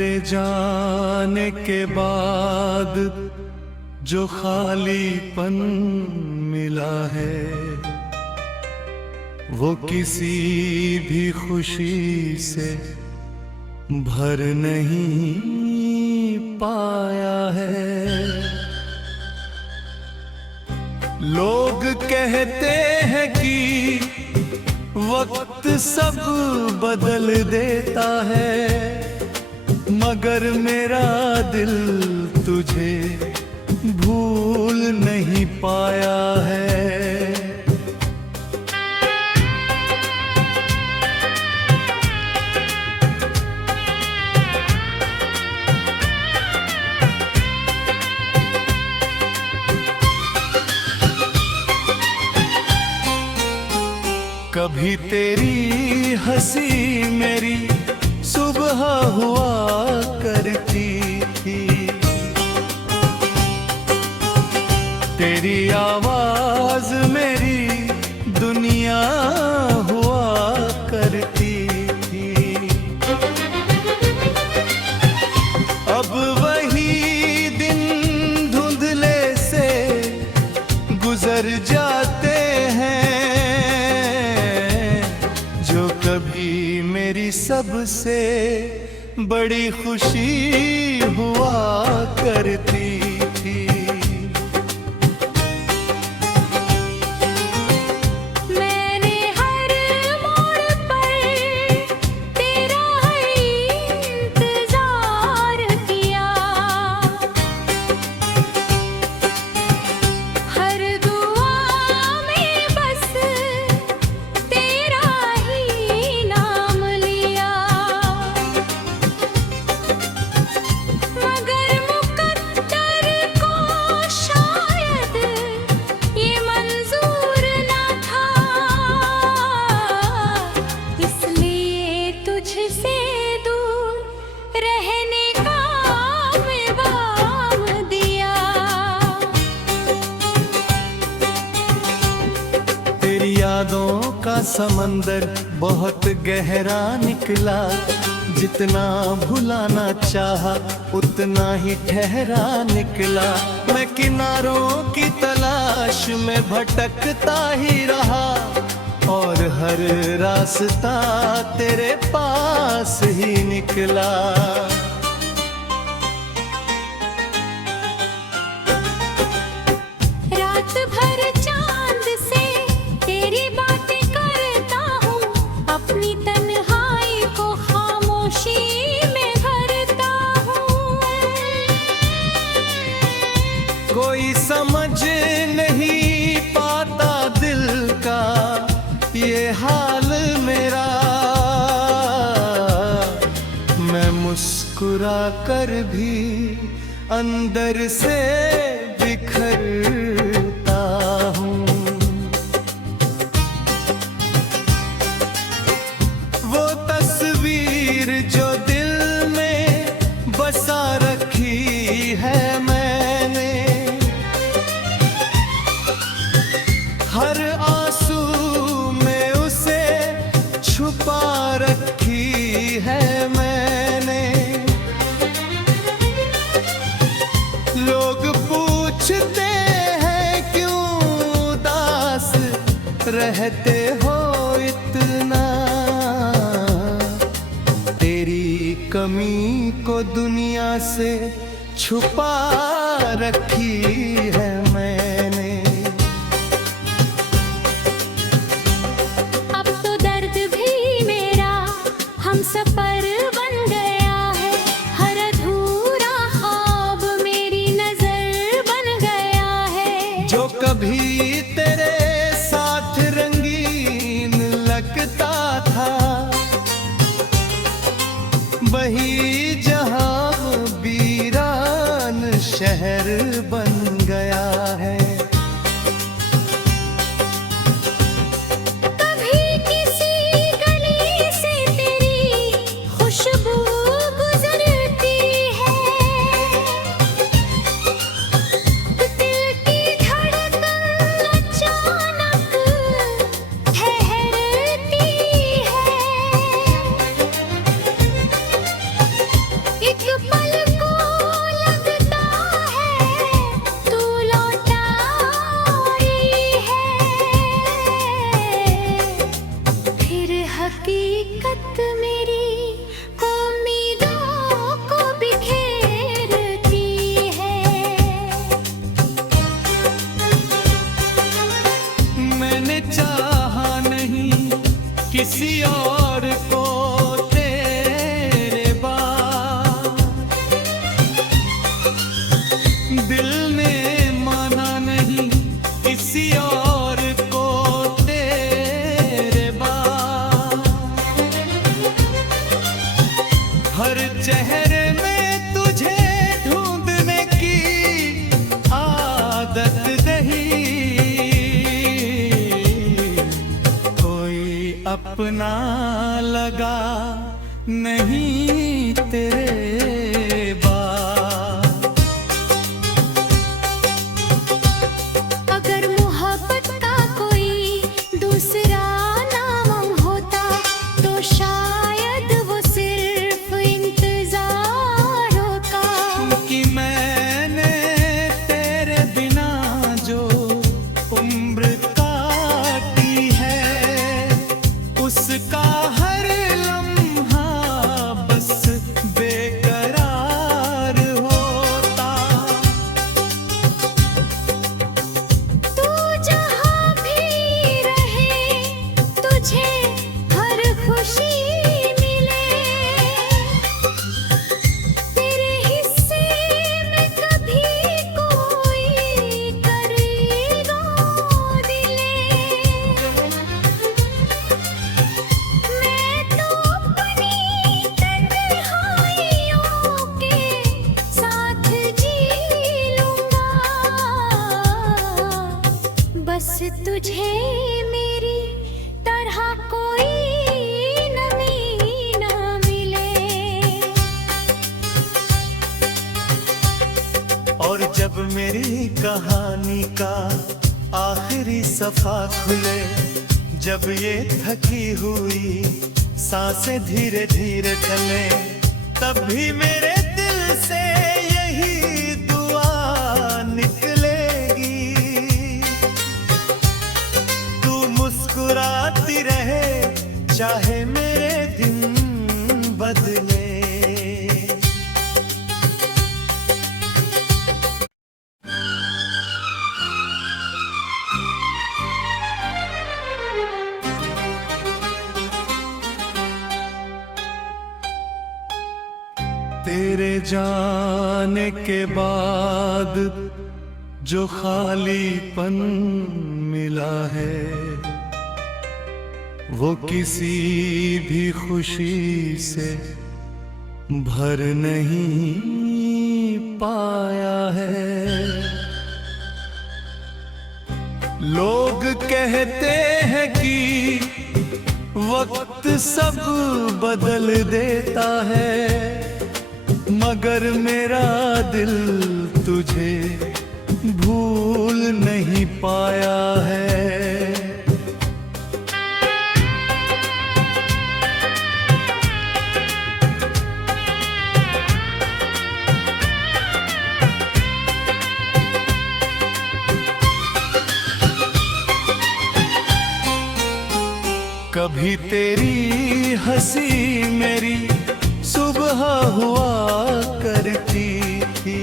तेरे जाने के बाद जो खालीपन मिला है वो किसी भी खुशी से भर नहीं पाया है। लोग कहते हैं कि वक्त सब बदल देता है, मगर मेरा दिल तुझे भूल नहीं पाया है। कभी तेरी हंसी मेरी सुबह हुआ करती थी, तेरी आवाज मेरी दुनिया हुआ करती थी। अब वही दिन धुंधले से गुजर जाते हैं जो कभी मेरी सबसे बड़ी खुशी हुआ करती थी। मैंने हर मोड़ पर तेरा इंतजार किया, हर दुआ में बस तेरा ही नाम लिया। मगर मुकद्दर को शायद ये मंजूर ना था, इसलिए तुझसे दूर रहने का मैं वाम दिया। तेरी यादों का समंदर बहुत गहरा निकला, जितना भुलाना चाहा उतना ही ठहरा निकला। मैं किनारों की तलाश में भटकता ही रहा और हर रास्ता तेरे पास ही निकला। रात भर चांद से तेरी बातें करता हूँ, अपनी तन्हाई को खामोशी में भरता हूँ। कोई समझ नहीं पाता दिल का ये हाल मेरा, मैं मुस्कुरा कर भी अंदर से बिखरता हूँ। वो तस्वीर जो दिल में बसा रखी है मैंने, हर आंसू में उसे छुपा रखी है मैंने। लोग पूछते हैं क्यों उदास रहते हो इतना, तेरी कमी को दुनिया से छुपा रखी है मैंने। अब तो दर्द भी मेरा हमसफर बन गया है, हर अधूरा ख्वाब मेरी नजर बन गया है। जो कभी तेरे साथ रंगीन लगता था वही जहां वीरान शहर बन गया है। कभी किसी गली से तेरी खुशबू गुजरती है, दिल की धड़कन अचानक ठहरती है। एक दिल ने माना नहीं किसी और को तेरे बाद। हर चेहरे में तुझे ढूंढने की आदत नहीं, कोई अपना लगा नहीं तेरे बाद। अगर मोहब्बत का कोई दूसरा नाम होता तो शायद वो सिर्फ इंतजार होता। कि मैंने तेरे बिना जो उम्र काटी है, उसका हर लम्हा बस बेकरार होता। तू जहाँ भी रहे तुझे हर खुशी मिले, तेरे हिस्से में कभी कोई करेगा दिले। मैं तो अपनी तन्हाइयों के साथ जी लूँगा, बस तुझे मेरी तरह कोई नमी ना मिले। और जब मेरी कहानी का आखिरी सफा खुले, जब ये थकी हुई सांसें धीरे धीरे चले, तब भी मेरे दिल से यही दुआ निकलेगी। तू मुस्कुराती रहे चाहे मेरे दिन बदले। तेरे जाने के बाद जो खालीपन मिला है, वो किसी भी खुशी से भर नहीं पाया है। लोग कहते हैं कि वक्त सब बदल देता है, मगर मेरा दिल तुझे भूल नहीं पाया है। कभी तेरी हंसी मेरी सुबह हुआ करती थी,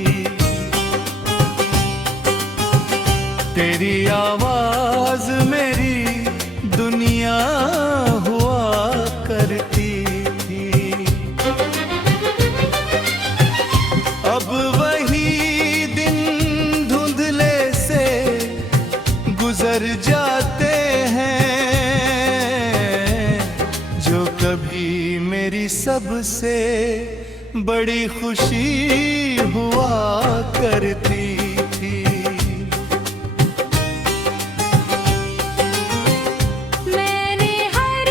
तेरी आवाज मेरी दुनिया हुआ करती थी। अब वही दिन धुंधले से गुजर जाते हैं, जो कभी मेरी सबसे बड़ी खुशी हुआ करती थी। मैंने हर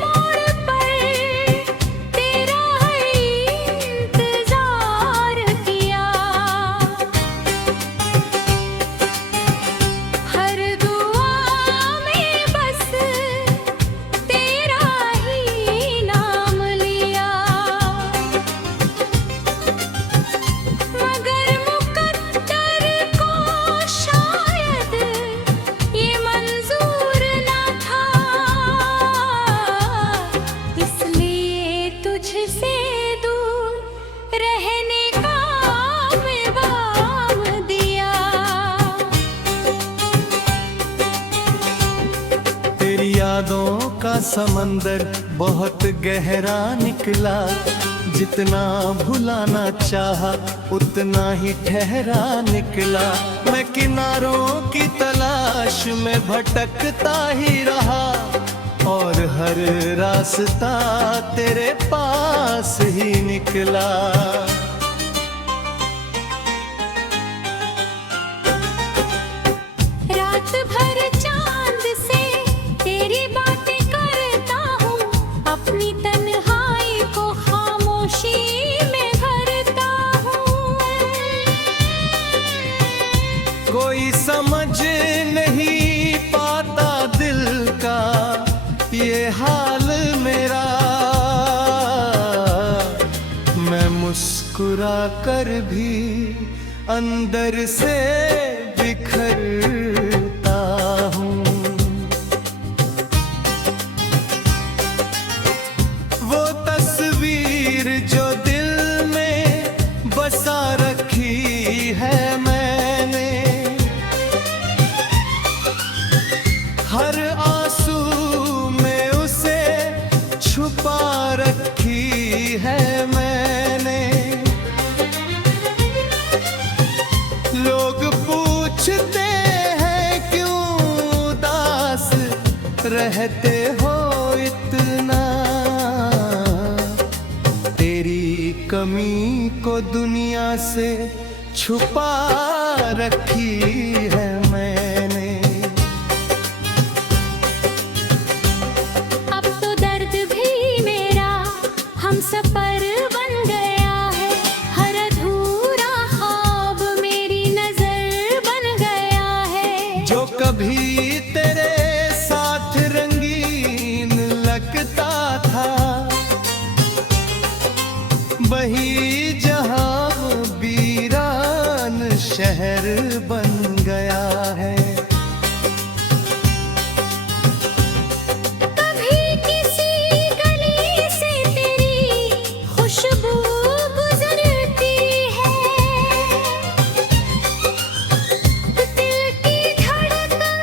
मोड़ पर तेरा इंतजार किया, हर दुआ में बस तेरा ही नाम लिया। मगर मुकद्दर समंदर बहुत गहरा निकला, जितना भुलाना चाहा उतना ही ठहरा निकला। मैं किनारों की तलाश में भटकता ही रहा, और हर रास्ता तेरे पास ही निकला। रात भर चांद से तेरी बातें करता हूँ, अपनी तन्हाई को खामोशी में भरता हूँ। कोई समझ नहीं पाता दिल का ये हाल मेरा, मैं मुस्कुरा कर भी अंदर से बिखरता हूँ। वो तस्वीर जो दिल में बसा रखी है मैंने, हर आंसू में उसे छुपा रखी है मैंने। लोग पूछते हैं क्यों उदास रहते हो इतना, तेरी कमी को दुनिया से छुपा रखी है मैंने। अब तो दर्द भी मेरा हम सफर बन गया है, हर अधूरा ख्वाब मेरी नजर बन गया है। जो कभी तेरे साथ रंगीन लगता था, वही जहां वीरान शहर बन गया है। कभी किसी गली से तेरी खुशबू गुजरती है, दिल की धड़कन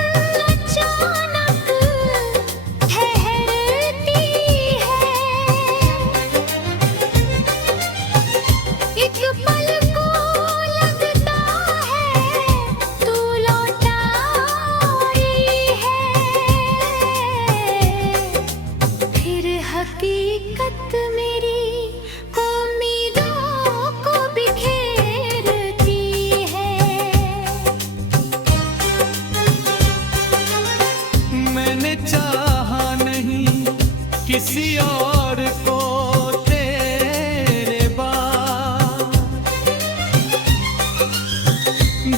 अचानक ठहरती है। एक पल को लगता है तू लौट आई है, फिर हकीकत मेरी उम्मीदों को बिखेरती है। मैंने चाहा नहीं किसी और को तेरे बाद,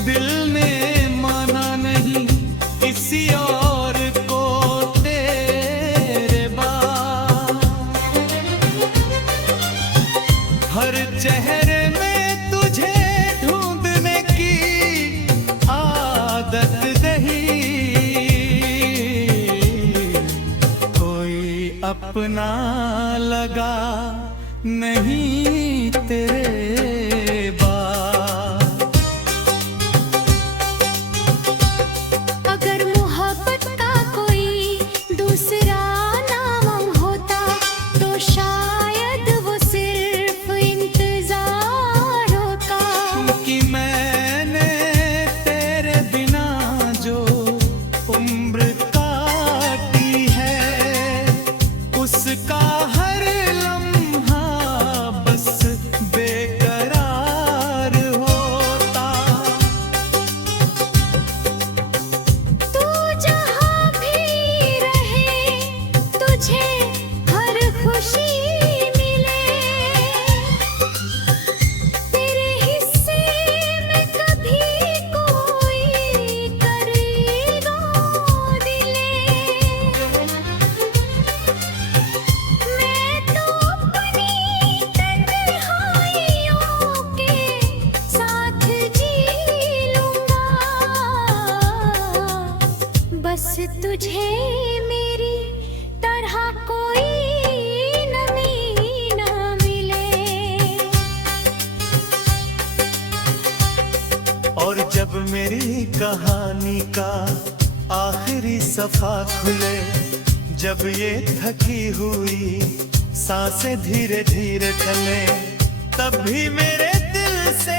दिल ने माना नहीं किसी और को तेरे बाद। हर चेहरे में तुझे ढूंढने की आदत नहीं, कोई अपना लगा नहीं तेरे बाद। अगर मोहब्बत का कोई दूसरा नाम होता, तो शायद वो सिर्फ इंतजार होता। कि मैंने तेरे बिना जो उम्र काटी है, उसका हर लम्हा बस बेकरार होता। तू जहाँ भी रहे तुझे हर खुशी मिले, तेरे हिस्से में कभी कोई करेगा दिले। मैं तो अपनी तन्हाइयों के साथ जी लूँगा, बस तुझे मेरी तरह कोई नमी न मिले। और जब मेरी कहानी का आखिरी सफा खुले, जब ये थकी हुई सांसें धीरे धीरे चले, तब भी मेरे दिल से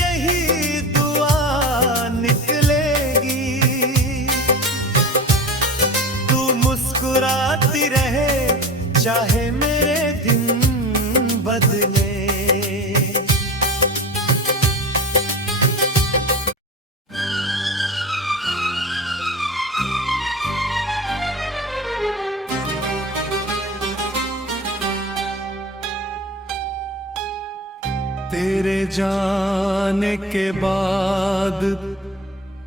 यही दुआ निकलेगी, तू मुस्कुराती रहे चाहे मेरे दिन बदले। तेरे जाने के बाद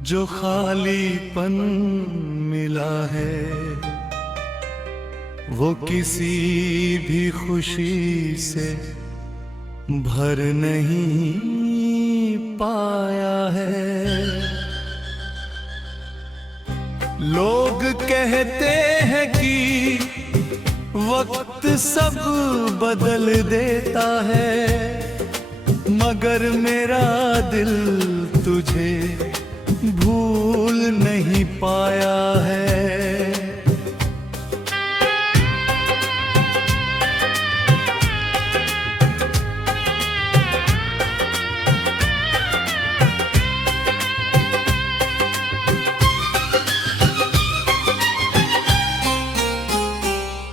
जो खालीपन मिला है, वो किसी भी खुशी से भर नहीं पाया है। लोग कहते हैं कि वक्त सब बदल देता है, मगर मेरा दिल तुझे भूल नहीं पाया है।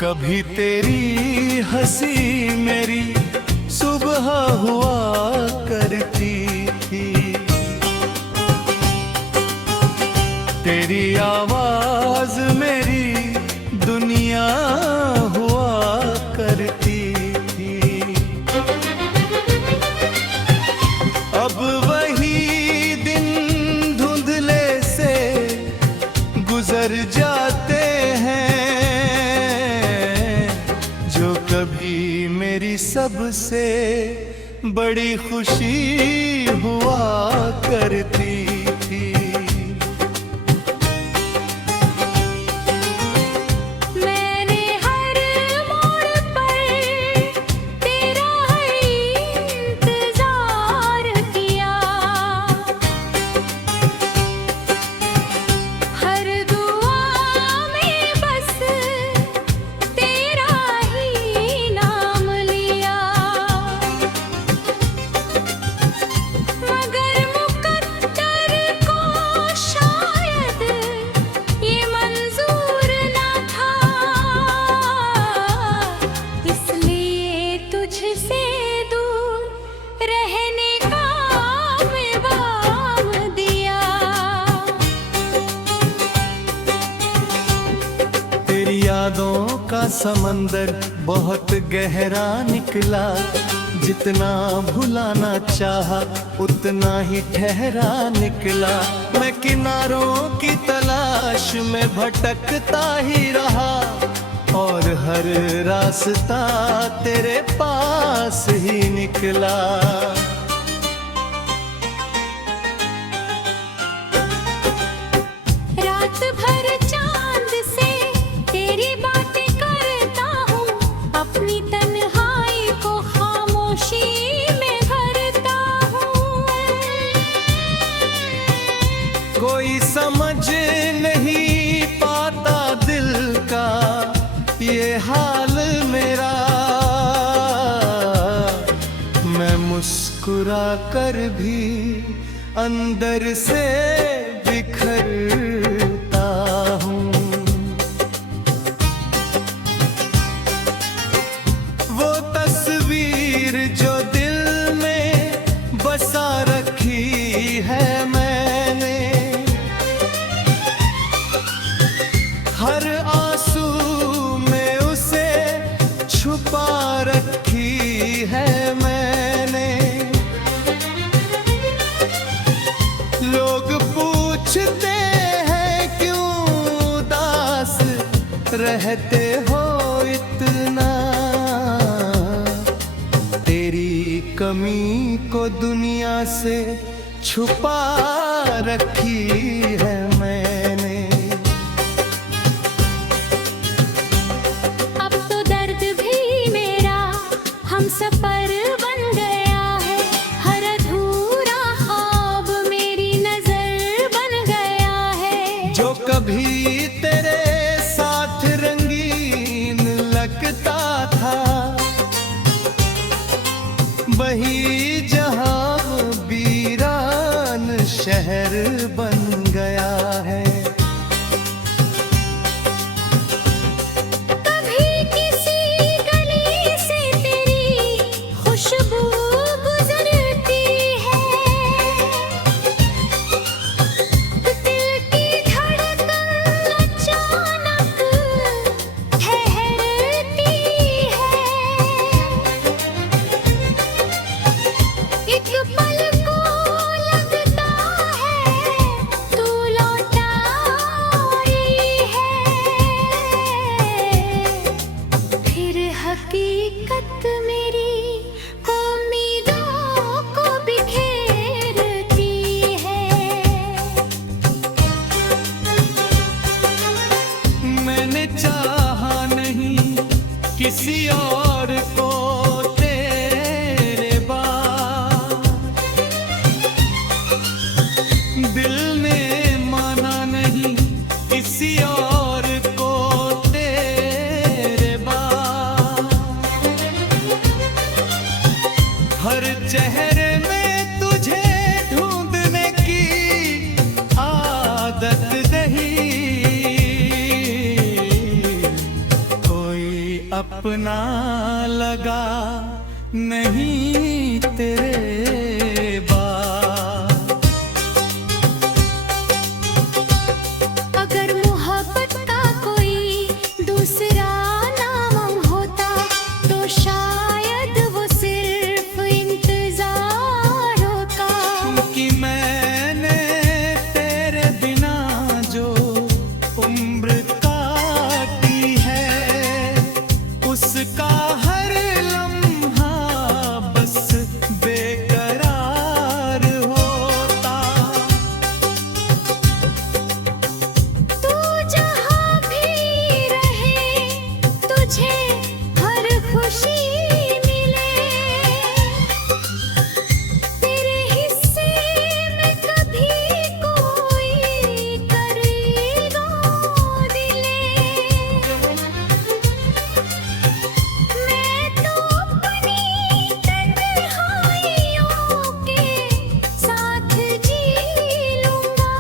कभी तेरी हंसी मेरी सुबह हुआ करती थी, तेरी आवाज मेरी दुनिया हुआ करती थी। अब वही दिन धुंधले से गुजर जाते हैं, जो कभी मेरी सबसे बड़ी खुशी हुआ करती थी। मैंने हर मोड़ पर तेरा इंतजार किया, हर दुआ में बस तेरा ही नाम लिया, मगर मुकद्दर को शायद ये मंजूर ना था, इसलिए तुझसे दूर रहने का मैं वाम दिया। तेरी यादों का समंदर बहुत गहरा निकला, जितना भुलाना चाहा उतना ही ठहरा निकला। मैं किनारों की तलाश में भटकता ही रहा, और हर रास्ता तेरे पास ही निकला। रात भर चांद से तेरी बातें करता हूँ, अपनी तन्हाई को खामोशी में भरता हूँ। कोई समझ नहीं पाता दिल का ये हाल मेरा, मैं मुस्कुरा कर भी अंदर से बिखरता हूँ। वो तस्वीर जो दिल में बसा रखी है मैंने, हर आंसू में उसे छुपा रखी है मैंने। लोग पूछते हैं क्यों उदास रहते हो इतना, तेरी कमी को दुनिया से छुपा रखी है मैंने। अब तो दर्द भी मेरा हम सफर बन गया है, हर अधूरा ख्वाब मेरी नजर बन गया है। जो कभी तेरे साथ रंगी शहर बन गया है। कभी किसी गली से तेरी खुशबू गुजरती है, दिल की धड़कन अचानक ठहरती है। एक पल को लगता है तू लौट आई है, फिर हकीकत मेरी उम्मीदों को बिखेरती है। मैंने चाहा नहीं किसी और को तेरे बाद, दिल ने माना नहीं किसी और को तेरे बाद। हर चेहरे में तुझे ढूंढने की आदत नहीं, कोई अपना लगा नहीं तेरे बाद। अगर मोहब्बत का कोई दूसरा नाम होता तो शायद वो सिर्फ इंतजार होता। कि मैंने तेरे बिना जो उम्र काटी है, उसका हर लम्हा बस बेकरार होता। तू जहाँ भी रहे तुझे हर खुशी मिले, तेरे हिस्से में कभी कोई करेगा दिले। मैं तो अपनी तन्हाइयों के साथ जी लूँगा,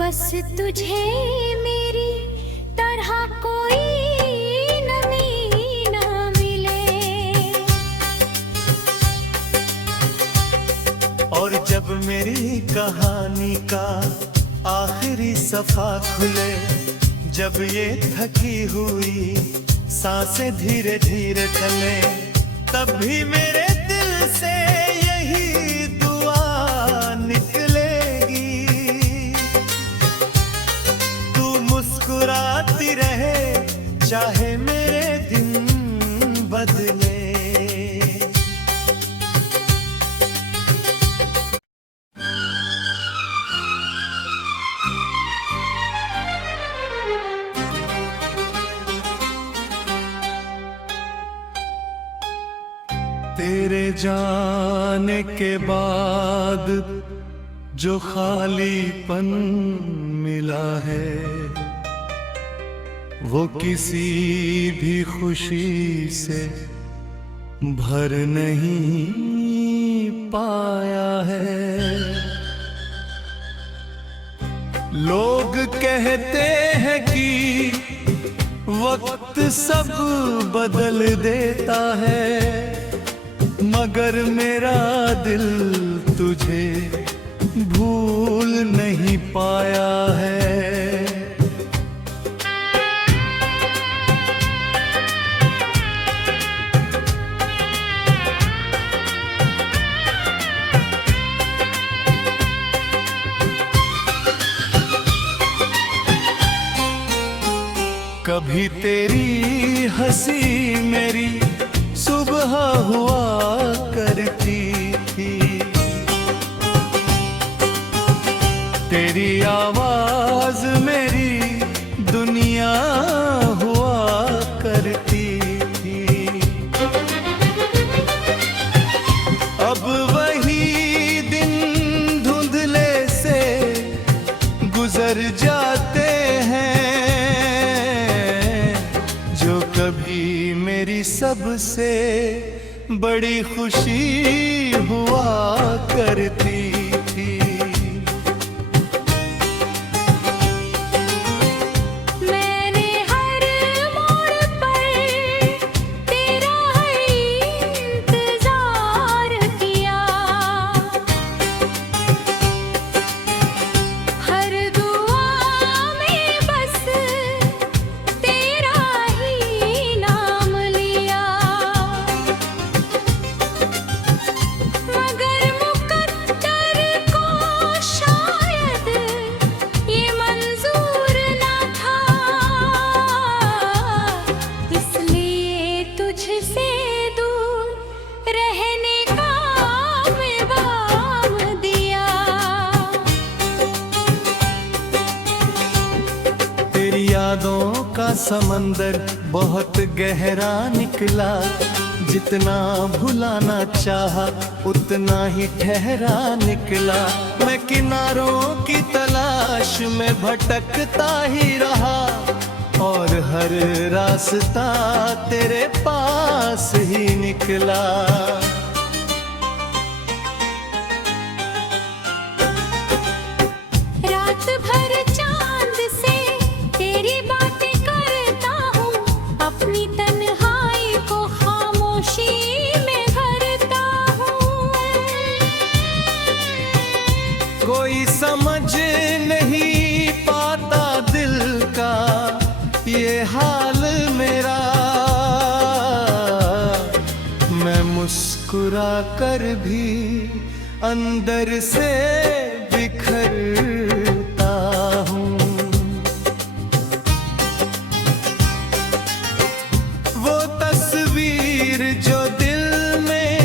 बस तुझे मेरी तरह कोई नमी न मिले। और जब मेरी कहानी का आखिरी सफा खुले, जब ये थकी हुई सांसें धीरे धीरे चले, तब भी मेरे दिल से यही दुआ निकलेगी, तू मुस्कुराती रहे चाहे मेरे दिन बदले। तेरे जाने के बाद जो खालीपन मिला है, वो किसी भी खुशी से भर नहीं पाया है। लोग कहते हैं कि वक्त सब बदल देता है, मगर मेरा दिल तुझे भूल नहीं पाया है। कभी तेरी हंसी मेरी सुबह हुआ करती थी, तेरी आवाज मेरी दुनिया हुआ करती थी। अब वही दिन धुंधले से गुजर जाते हैं, जो कभी मेरी सबसे बड़ी खुशी हुआ करती समंदर बहुत गहरा निकला, जितना भुलाना चाहा उतना ही ठहरा निकला। मैं किनारों की तलाश में भटकता ही रहा, और हर रास्ता तेरे पास ही निकला। रात भर चांद से तेरी बातें करता हूँ, अपनी तन्हाई को खामोशी में भरता हूँ। कोई समझ नहीं पाता दिल का ये हाल मेरा, मैं मुस्कुरा कर भी अंदर से बिखरता हूँ। वो तस्वीर जो दिल में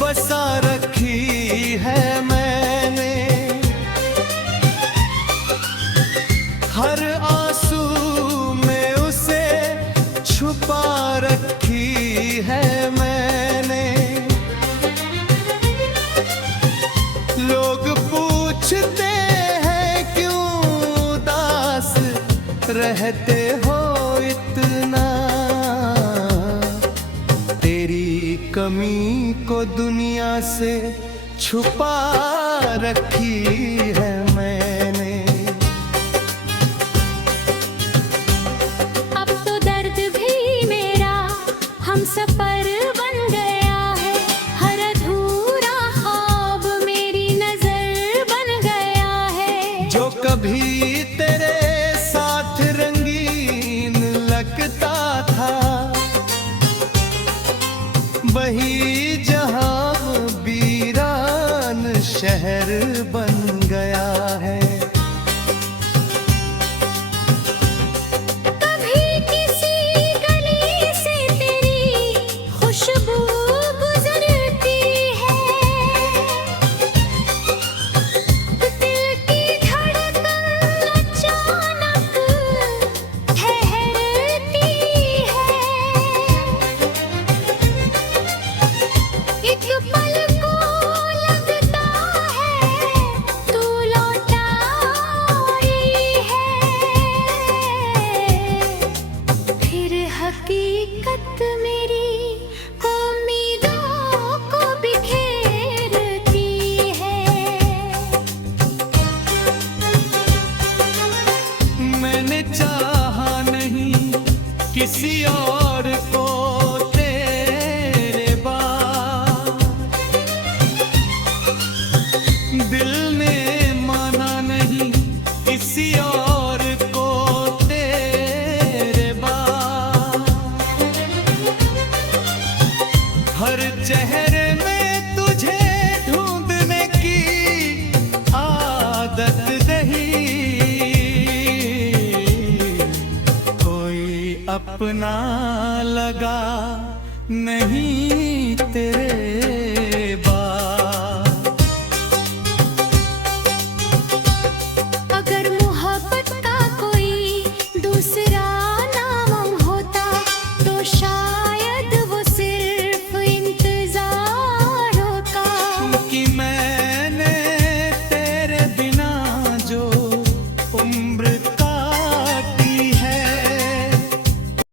बसा रखी है मैंने, हर आंसू में उसे छुपा रखी है मैंने। लोग पूछते हैं क्यों उदास रहते हो इतना, तेरी कमी को दुनिया से छुपा रखी है मैंने। अब तो दर्द भी मेरा हम सफर बन गया है, हर अधूरा ख्वाब मेरी नजर बन गया है। जो कभी तेरे साथ रंगीन लगता था, वही जहां वीरान शहर बन गया है। कभी किसी गली से तेरी खुशबू गुजरती है, दिल की धड़कन अचानक ठहरती है। एक पल को लगता है तू लौट आई है, फिर हकीकत मेरी उम्मीदों को बिखेरती है। मैंने चाहा नहीं किसी और को तेरे बाद, दिल ने माना नहीं किसी और को तेरे बाद। हर चेहरे में तुझे ढूंढने की आदत नहीं, कोई अपना लगा नहीं